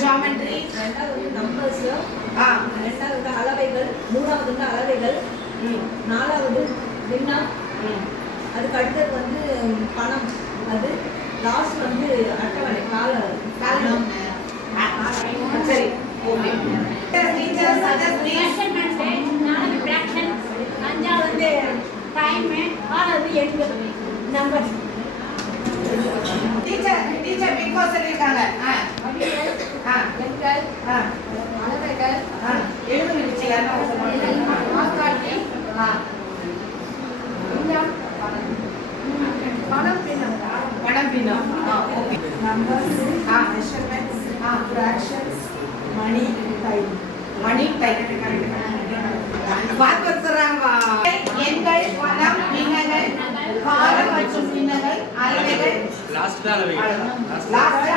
Geometry, ரெண்டாவது numbers, ரெண்டாவது அளவைகள், மூணாவது அளவைகள், நாலாவது பின்னம், அதுக்கு அடுத்தது வந்து பணம், அது லாஸ்ட் வந்து அட்டவணை காலம். சரி ஓகே. டீச்சர் சஜஸ்ட் அஞ்சாவது டைம், ஆறாவது எண்கள் நம்பர். டீச்சர் பிக் பாஸ் சொல்லிருக்காங்க. எண்கள், அளவைகள், எழுது நிச்சயம் ஆட்காட்டி, பணம் பின்னம், பணம் பின்னம். ஓகே. நம்பர்ஸ், மெஷர்மெண்ட்ஸ், ஃப்ராக்ஷன்ஸ், மணி, டைம். மணி டைம் பார்க்க சொல்றாங்க. எண்கள், பணம், பின்னங்கள், காலம் மற்றும் பின்னங்கள், அளவைகள். லாஸ்ட் அளவை. லாஸ்ட்